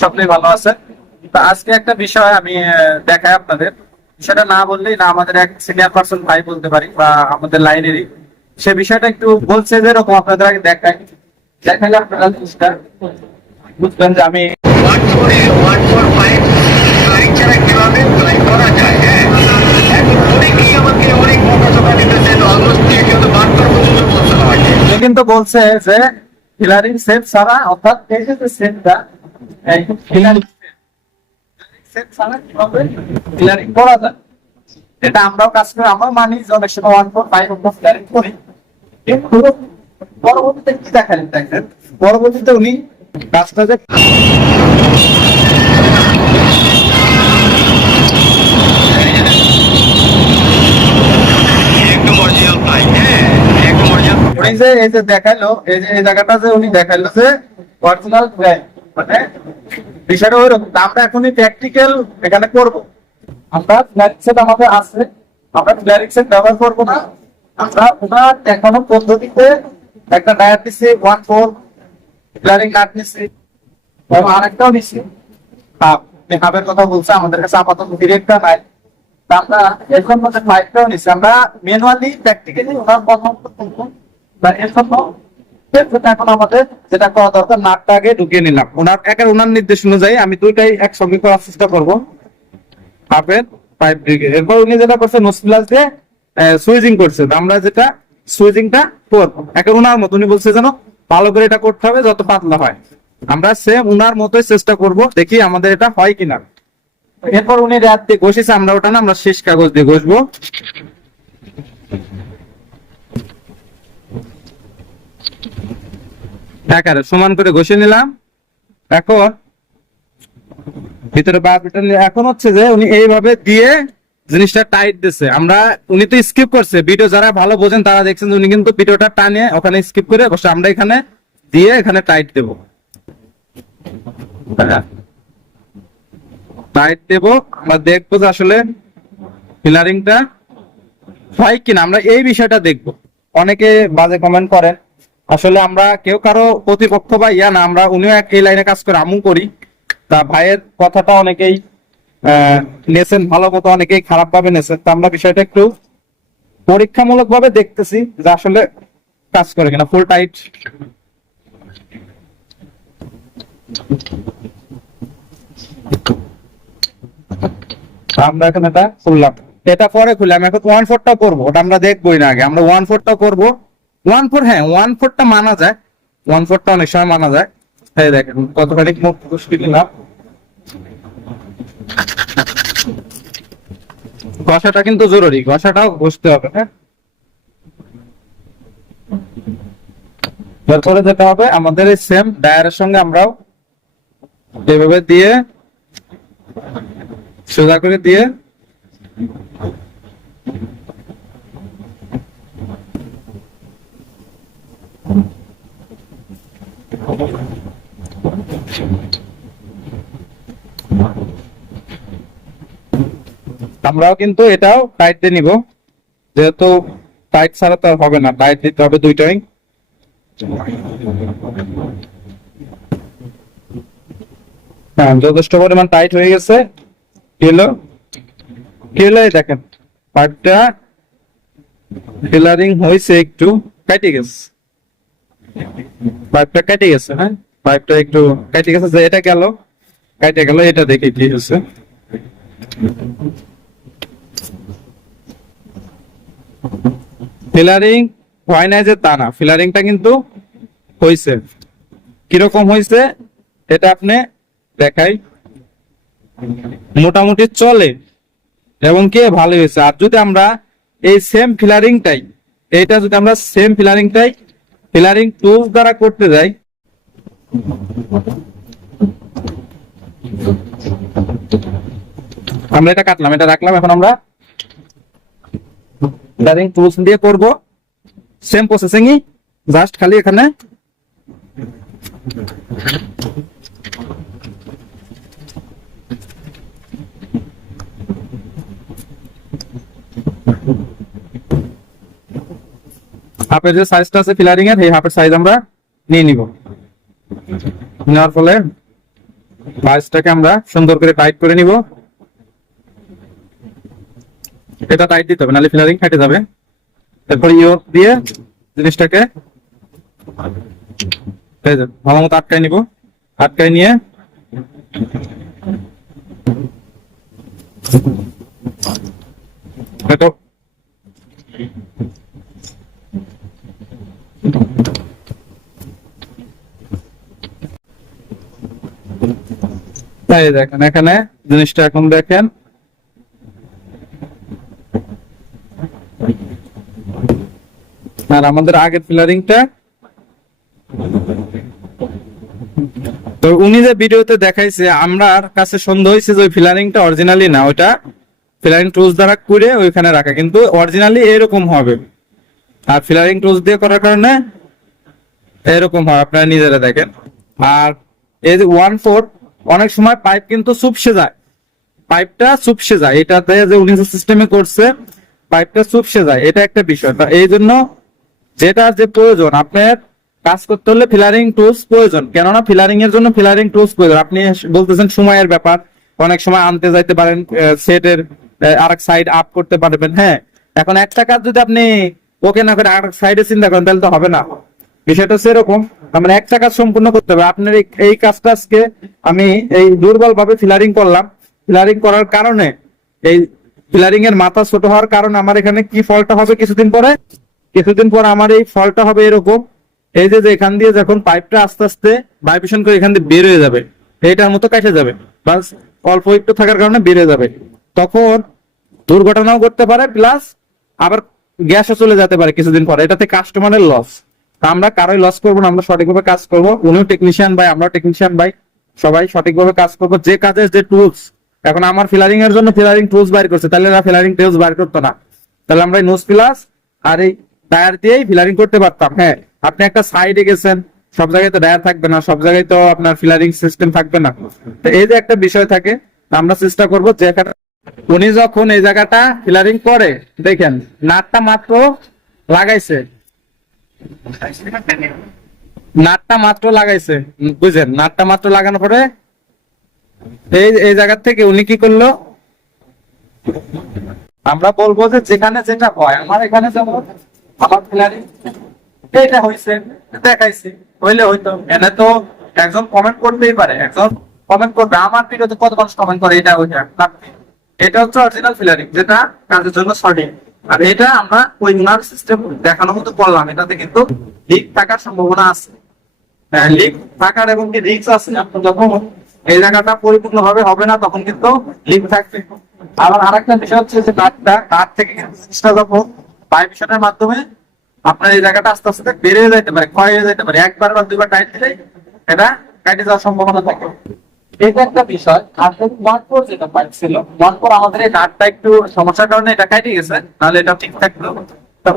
স্বপ্নে ভালো আছে তো আজকে একটা বিষয় আমি দেখাই আপনাদের সেটা না বললেই না আমাদের এক সিনিয়র পার্সন ভাই বলতে পারি বা আমাদের লাইনেরই সে বিষয়টা একটু বলছে যে এরকম আপনাদের আগে দেখাই দেখাইলে আপনারা জিনিসটা বুঝবেন যে আমি হ্যাঁ কিন্তু বলছে যে হিলারির সেফ ছাড়া অর্থাৎ সেফটা এই এটা আমরাও কাজ করি আমরাও মানি অনেক সময় ওয়ান ফোর ফাইভ অফ করি পরবর্তীতে কি দেখালেন দেখেন পরবর্তীতে উনি কাজটা উনি যে, এই যে দেখাইলো, এই যে, এই জায়গাটা যে উনি দেখাইলো যে অরিজিনাল মানে বিষয়টা ওইরকম। তা আমরা এখনই প্র্যাকটিক্যাল এখানে করব। আমরা আমাদের আছে। আমরা ব্যবহার করব না। আমরা ওনার পদ্ধতিতে একটা ডায়ার ওয়ান ফোর ফ্ল্যারিং আরেকটাও কথা বলছে, আমাদের কাছে আপাতত ডিরেক্টটা নাই। আমরা এখন মধ্যে ফাইভটাও নিছি। আমরা ম্যানুয়ালি প্র্যাকটিক্যালি ওনার কথা বা এর জন্য জন্য এখন আমাদের যেটা করা দরকার, নাটটা আগে ঢুকিয়ে নিলাম। ওনার একের ওনার নির্দেশ অনুযায়ী আমি দুইটাই একসঙ্গে করার চেষ্টা করব। হাফের পাইপ দিকে এরপর উনি যেটা করছে নোস প্লাস দিয়ে সুইজিং করছে। আমরা যেটা সুইজিংটা করব একের ওনার মতো। উনি বলছে যেন ভালো করে এটা করতে হবে, যত পাতলা হয়। আমরা সেম উনার মতোই চেষ্টা করব, দেখি আমাদের এটা হয় কিনা। এরপর উনি রাত দিয়ে ঘষেছে, আমরা ওটা না, আমরা শেষ কাগজ দিয়ে ঘষবো। একারে সমান করে ঘষে নিলাম। এখন ভিতরে বাদ এখন হচ্ছে যে উনি এইভাবে দিয়ে জিনিসটা টাইট দিছে। আমরা, উনি তো স্কিপ করছে। ভিডিও যারা ভালো বোঝেন তারা দেখছেন উনি কিন্তু ভিডিওটা টানে, ওখানে স্কিপ করে বসে আমরা এখানে দিয়ে এখানে টাইট দেব। টাইট দেব, আমরা দেখব যে আসলে ফিলারিংটা হয় কিনা। আমরা এই বিষয়টা দেখব। অনেকে বাজে কমেন্ট করেন। আসলে আমরা কেউ কারও প্রতিপক্ষ বা ইয়া না, আমরা উনিও এক এই লাইনে কাজ করে আমু করি। তা ভাইয়ের কথাটা অনেকেই নেছেন, ভালো মতো অনেকেই খারাপ ভাবে নেছেন। তা আমরা বিষয়টা একটু পরীক্ষামূলক ভাবে দেখতেছি যে আসলে কাজ করে কিনা ফুল টাইট আমরা এখন এটা খুললাম। এটা পরে খুললাম, এখন ওয়ান ফোরটা করব, ওটা আমরা দেখবোই না আগে। আমরা ওয়ান ফোরটা করব। ওয়ান ফোর হ্যাঁ ওয়ান ফোরটা মানা যায়। ওয়ান ফোরটা অনেক সময় মানা যায়। এই দেখেন কতখানি মুখ মুশকিল নিলাম ঘষাটা কিন্তু জরুরি, ঘষাটাও ঘষতে হবে হ্যাঁ? এরপরে যেটা হবে, আমাদের এই সেম ডায়ারের সঙ্গে আমরাও এভাবে দিয়ে, সোজা করে দিয়ে আমরাও কিন্তু এটাও টাইট দিয়ে নিব। যেহেতু টাইট ছাড়া তো আর হবে না টাইট দিতে হবে দুইটাই। হ্যাঁ যথেষ্ট পরিমাণ টাইট হয়ে গেছে। কি হলো? হলো দেখেন পাইপটা ফিলারিং হয়েছে একটু কেটে গেছে। পাইপটা কেটে গেছে হ্যাঁ? পাইপটা একটু কেটে গেছে, যে এটা গেল কেটে গেল, এটা দেখে কি হয়েছে। ফিলারিং হয় না যে তা না। ফিলারিংটা কিন্তু হয়েছে কীরকম হয়েছে এটা আপনি দেখাই। মোটামুটি চলে, এবং কি ভালো হয়েছে আর যদি আমরা এই সেম ফিলারিংটাই, এইটা যদি আমরা সেম ফিলারিংটাই, ফিলারিং টুলস দ্বারা করতে যাই, আমরা এটা কাটলাম, এটা রাখলাম, এখন আমরা ফিলারিং টুলস দিয়ে করব। সেম প্রসেসিংই জাস্ট খালি এখানে। হাফের যে সাইজটা আছে ফিলারিং এর, এই হাফের সাইজ আমরা নিয়ে নিব। নেওয়ার ফলে বাসটাকে আমরা সুন্দর করে টাইট করে নিব। এটা টাইট দিতে হবে, নাহলে ফিলারিং ফেটে যাবে। তারপর ইয়োর দিয়ে জিনিসটাকে ভালো মতো আটকাই নিব। আটকাই নিয়ে এখানে জিনিসটা এখন দেখেন। আর আমাদের আগের ফিলারিংটা। তো উনি যে ভিডিওতে দেখাইছে, আমার কাছে সন্দেহ হয়েছে যে ওই ফিলারিংটা অরিজিনালি না, ওইটা ফিলারিং টুলস দ্বারা করে ওইখানে রাখা, কিন্তু অরিজিনালি এরকম হবে। আর ফিলারিং টুলস দিয়ে করার কারণে এরকম হয়, আপনারা নিজেরা দেখেন। আর এই যে ওয়ান ফোর অনেক সময় পাইপ কিন্তু চুপসে যায় পাইপটা চুপসে যায় এটাতে যে উনি সিস্টেমে করছে পাইপটা চুপসে যায় এটা একটা বিষয়। এই জন্য যেটা যে প্রয়োজন, আপনার কাজ করতে হলে ফিলারিং টুলস প্রয়োজন। কেননা ফিলারিং এর জন্য ফিলারিং টুলস প্রয়োজন। আপনি বলতেছেন সময়ের ব্যাপার, অনেক সময় আনতে যাইতে পারেন সেটের আরেক সাইড আপ করতে পারবেন হ্যাঁ। এখন একটা কাজ যদি আপনি ওকে না করে আরেক সাইডে চিন্তা করেন, তাহলে তো হবে না। বিষয়টা সেরকম। আমরা একটা কাজ সম্পূর্ণ করতে হবে। আপনার এই কাজটা আজকে আমি এই দুর্বল ভাবে ফিলারিং করলাম। ফিলারিং করার কারণে এই ফিলারিং এর মাথা ছোট হওয়ার কারণে আমার এখানে কি ফলটা হবে কিছুদিন পরে? কিছুদিন পর আমার এই ফলটা হবে এরকম। এই যে এখান দিয়ে যখন পাইপটা আস্তে আস্তে ভাইব্রেশন করে এখান দিয়ে বের হয়ে যাবে, এইটার মতো কেটে যাবে। বাস অল্প একটু থাকার কারণে বেড়ে যাবে। তখন দুর্ঘটনাও করতে পারে প্লাস আবার গ্যাসও চলে যেতে পারে কিছুদিন পরে। এটাতে কাস্টমারের লস আমরা কারোই লস করব না, আমরা সঠিকভাবে কাজ করব। উনিও টেকনিশিয়ান ভাই, আমরাও টেকনিশিয়ান ভাই। সবাই সঠিকভাবে কাজ করব। যে কাজের যে টুলস এখন আমার ফিলারিং এর জন্য ফিলারিং টুলস বাইর করছে, তাহলে এরা ফিলারিং টুলস বাইর করতো না। তাহলে আমরা নোজ প্লাস আর এই টায়ার দিয়েই ফিলারিং করতে পারতাম। হ্যাঁ। আপনি একটা সাইডে গেছেন সব জায়গায় তো ডায়ার থাকবে না সব জায়গায় তো আপনার ফিলারিং সিস্টেম থাকবে না। তো এই যে একটা বিষয় থাকে আমরা চেষ্টা করব যে উনি যখন এই জায়গাটা ফিলারিং করে দেখেন নাটটা মাত্র লাগাইছে। নাটটা মাত্র লাগাইছে উম, বুঝছেন? নাটটা মাত্র লাগানোর পরে এই এই জায়গা থেকে উনি কি করল? আমরা বলব যে যেখানে যেটা হয় আমার এখানে যেমন আমার ফিলারি এটা হয়েছে দেখাইছি। হইলে হইতো। এনে তো একজন কমেন্ট করতেই পারে। একজন কমেন্ট করবে। আমার ভিডিওতে কত মানুষ কমেন্ট করে, এটা ওইটা এটা হচ্ছে অরিজিনাল ফিলারিং যেটা কাজের জন্য সঠিক। আর এটা আমরা ওই সিস্টেম দেখানোর মতো করলাম। এটাতে কিন্তু লিক থাকার সম্ভাবনা আছে। লিক থাকার এবং কি রিক্স আছে, আপনি যখন এই জায়গাটা পরিপূর্ণ ভাবে হবে না, তখন কিন্তু লিক থাকবে। আবার আরেকটা বিষয় হচ্ছে যে কাঠটা কাঠ থেকে কিন্তু যখন ভাইব্রেশনের মাধ্যমে আপনার এই জায়গাটা আস্তে আস্তে বেড়ে যেতে পারে, ক্ষয় হয়ে যেতে পারে। একবার বা দুইবার টাইট দিলে এটা কেটে যাওয়ার সম্ভাবনা থাকে। আমাদের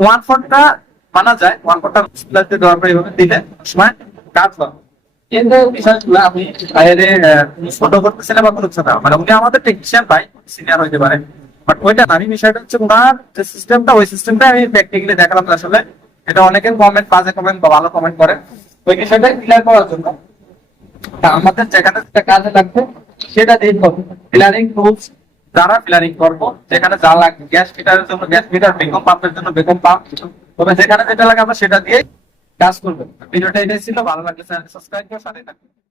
ওয়ান মানা যায় ওয়ান দিলে কাজ বাইরে ছোট মানে উনি আমাদের টেকনিশিয়ান ভাই সিনিয়র হইতে পারে। বাট ওইটা আমি বিষয়টা হচ্ছে ওনার যে সিস্টেমটা ওই সিস্টেমটা আমি প্র্যাকটিক্যালি দেখালাম আসলে এটা কমেন্ট বাজে কমেন্ট বা ভালো কমেন্ট করে। ওই বিষয়টা ক্লিয়ার করার জন্য। আমাদের যেখানে যেটা কাজে লাগবে, সেটা হবে ফিলারিং টুলস যারা ফিলারিং করব। যেখানে যা লাগবে গ্যাস মিটারের জন্য গ্যাস মিটার বেকম পাম্পের জন্য বেকম পাম্প। তবে যেখানে যেটা লাগে আমরা সেটা দিয়ে কাজ করব। ভিডিওটা এটাই ছিল। ভালো লাগলে সাবস্ক্রাইব করে সাথে থাকবেন